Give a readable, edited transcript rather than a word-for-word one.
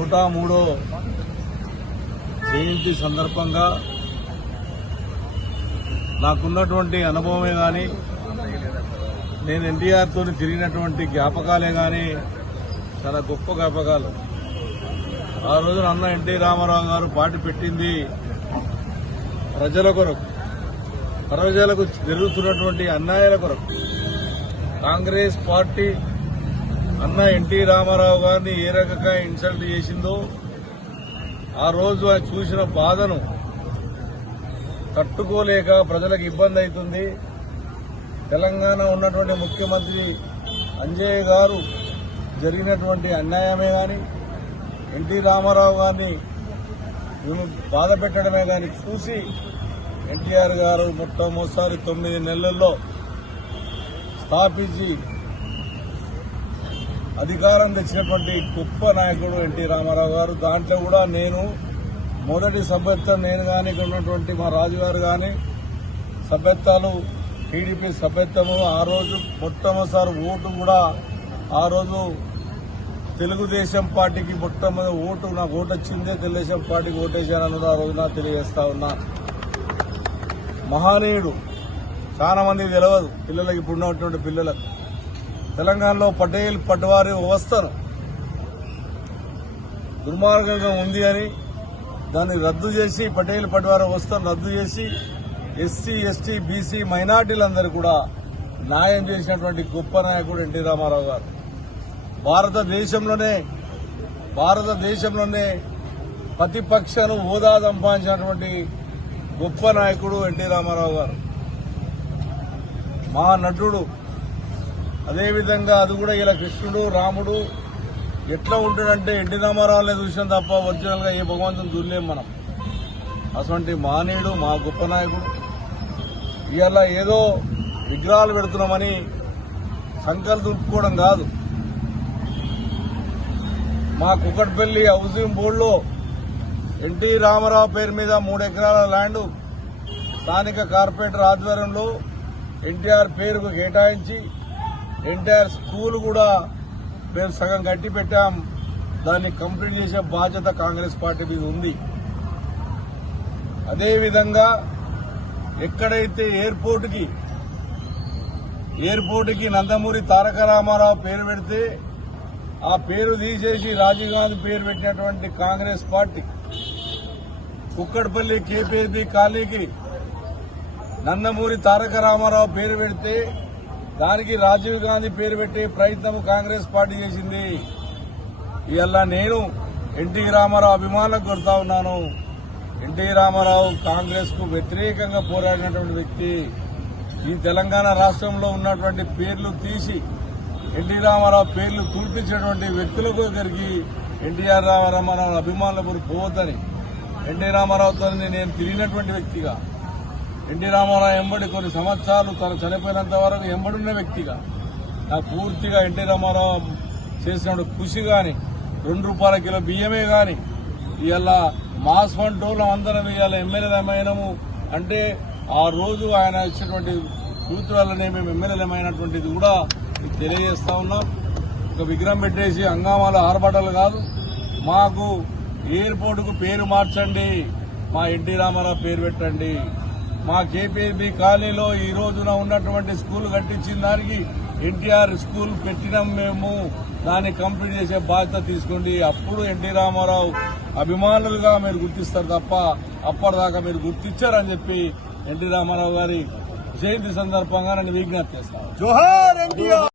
103వ జయంతి సందర్భంగా నాకున్నటువంటి అనుభవమే కానీ నేను ఎన్టీఆర్ తోని తిరిగినటువంటి జ్ఞాపకాలే కానీ చాలా గొప్ప జ్ఞాపకాలు. ఆ రోజున అన్న ఎన్టీ రామారావు గారు పార్టీ పెట్టింది ప్రజల కొరకు, ప్రజలకు జరుగుతున్నటువంటి అన్యాయాల కొరకు. కాంగ్రెస్ పార్టీ అన్న ఎన్టీ రామారావు గారిని ఏ రకంగా ఇన్సల్ట్ చేసిందో ఆ రోజు ఆయన చూసిన బాధను తట్టుకోలేక ప్రజలకు ఇబ్బంది అవుతుంది. తెలంగాణ ఉన్నటువంటి ముఖ్యమంత్రి అంజయ్య గారు జరిగినటువంటి అన్యాయమే కానీ ఎన్టీ రామారావు గారిని బాధ పెట్టడమే కానీ చూసి ఎన్టీఆర్ గారు మొట్టమొదటిసారి 9 నెలల్లో స్థాపించి అధికారం తెచ్చినటువంటి గొప్ప నాయకుడు ఎన్టీ రామారావు గారు. దాంట్లో కూడా నేను మొదటి సభ్యత్వం నేను కానీ ఇక్కడ ఉన్నటువంటి మా రాజుగారు కానీ సభ్యత్వాలు టీడీపీ సభ్యత్వము. ఆ రోజు మొట్టమొదటిసారి ఓటు కూడా ఆ రోజు తెలుగుదేశం పార్టీకి మొట్టమొదటి ఓటు నాకు ఓటు వచ్చిందే తెలుగుదేశం పార్టీకి ఓటేశానన్నది ఆ రోజు నాకు తెలియజేస్తా ఉన్నా. మహానీయుడు చాలా మందికి తెలియదు, పిల్లలకి ఇప్పుడున్నటువంటి పిల్లలకు. తెలంగాణలో పటేల్ పట్వారీ వ్యవస్థను దుర్మార్గంగా ఉంది అని దాన్ని రద్దు చేసి పటేల్ పట్వారీ వ్యవస్థను రద్దు చేసి ఎస్సీ ఎస్టీ బీసీ మైనార్టీలందరూ కూడా న్యాయం చేసినటువంటి గొప్ప నాయకుడు ఎన్టీ రామారావు గారు. భారతదేశంలోనే ప్రతిపక్షాలు హోదా సంపాదించినటువంటి గొప్ప నాయకుడు ఎన్టీ రామారావు గారు. మా నటుడు. అదేవిధంగా అది కూడా ఇలా కృష్ణుడు రాముడు ఎట్లా ఉంటాడంటే ఎన్టీ రామారావునే చూసాం తప్ప ఒరిజినల్ గా ఏ భగవంతుని చూడలేం మనం. అటువంటి మానవుడు, మా గొప్ప నాయకుడు. ఇవాళ ఏదో విగ్రహాలు పెడుతున్నామని సంకల్పం దులుపుకోవడం కాదు. మా కుక్కట్పల్లి హౌసింగ్ బోర్డులో ఎన్టీ రామారావు పేరు మీద 3 ఎకరాల ల్యాండ్ స్థానిక కార్పొరేటర్ ఆధ్వర్యంలో ఎన్టీఆర్ పేరుకు కేటాయించి ఎన్టీఆర్ స్కూల్ కూడా మేము సగం కట్టి పెట్టాం. దాన్ని కంప్లీట్ చేసే బాధ్యత కాంగ్రెస్ పార్టీ మీద ఉంది. అదేవిధంగా ఎక్కడైతే ఎయిర్పోర్టుకి నందమూరి తారక రామారావు పేరు పెడితే ఆ పేరు తీసేసి రాజీవ్ గాంధీ పేరు పెట్టినటువంటి కాంగ్రెస్ పార్టీ కుక్కట్పల్లి కేపీఎస్బీ కాలనీకి నందమూరి తారక రామారావు పేరు పెడితే దానికి రాజీవ్ గాంధీ పేరు పెట్టే ప్రయత్నం కాంగ్రెస్ పార్టీ చేసింది. ఇవాళ నేను ఎన్టీ రామారావు అభిమానులకు కొడతా ఉన్నాను. ఎన్టీ రామారావు కాంగ్రెస్ కు వ్యతిరేకంగా పోరాడినటువంటి వ్యక్తి. ఈ తెలంగాణ రాష్ట్రంలో ఉన్నటువంటి పేర్లు తీసి ఎన్టీ రామారావు పేర్లు తుడిపించినటువంటి వ్యక్తులకు దగ్గరికి ఎన్టీఆర్ రామారావు అభిమానులకు పోవద్దని ఎన్టీ రామారావుతో నేను తిరిగినటువంటి వ్యక్తిగా, ఎన్టీ రామారావు ఎంబడి కొన్ని సంవత్సరాలు తను చనిపోయినంత వరకు ఎంబడున్న వ్యక్తిగా నాకు పూర్తిగా ఎన్టీ రామారావు చేసిన కృషి గాని, ₹2 కిలో బియ్యమే గాని, ఇవాళ మాస్ వంటోళ్ళం అందరం ఇవాళ ఎమ్మెల్యేలమైనము అంటే ఆ రోజు ఆయన ఇచ్చినటువంటి కూతురు వల్లనే మేము ఎమ్మెల్యేలమైనటువంటిది కూడా తెలియజేస్తా ఉన్నాం. ఒక విగ్రహం పెట్టేసి హంగామాల ఆర్భాటాలు కాదు. మాకు ఎయిర్పోర్టుకు పేరు మార్చండి, మా ఎన్టీ రామారావు పేరు పెట్టండి. మా కేపీఎస్బీ కాలనీలో ఈ రోజున ఉన్నటువంటి స్కూల్ కట్టించిన దానికి ఎన్టీఆర్ స్కూల్ పెట్టినాం మేము, దాన్ని కంప్లీట్ చేసే బాధ్యత తీసుకోండి. అప్పుడు ఎన్టీ రామారావు అభిమానులుగా మీరు గుర్తిస్తారు తప్ప అప్పటిదాకా మీరు గుర్తించారని చెప్పి ఎన్టీ రామారావు గారి జయంతి సందర్భంగా నేను విజ్ఞప్తి చేస్తాను. జోహార్ ఎన్టీఆర్.